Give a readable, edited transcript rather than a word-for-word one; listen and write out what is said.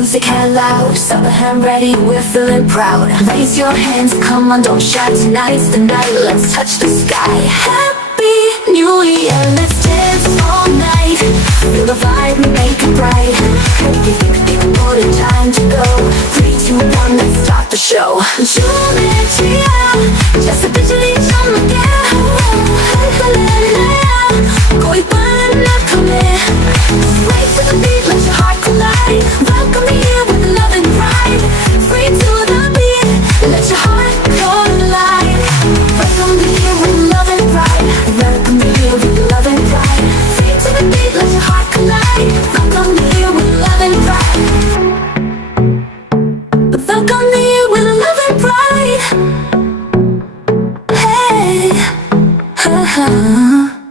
Music hand loud, upper hand ready, we're feeling proud. Raise your hands, come on, don't shout. Tonight's the night, let's touch the sky. Happy New Year, let's dance all night. Feel the vibe, make it bright. What a time to go. 3, 2, 1, let's start the show. Geometria, just a digitally chumke. कोई बन न खमे.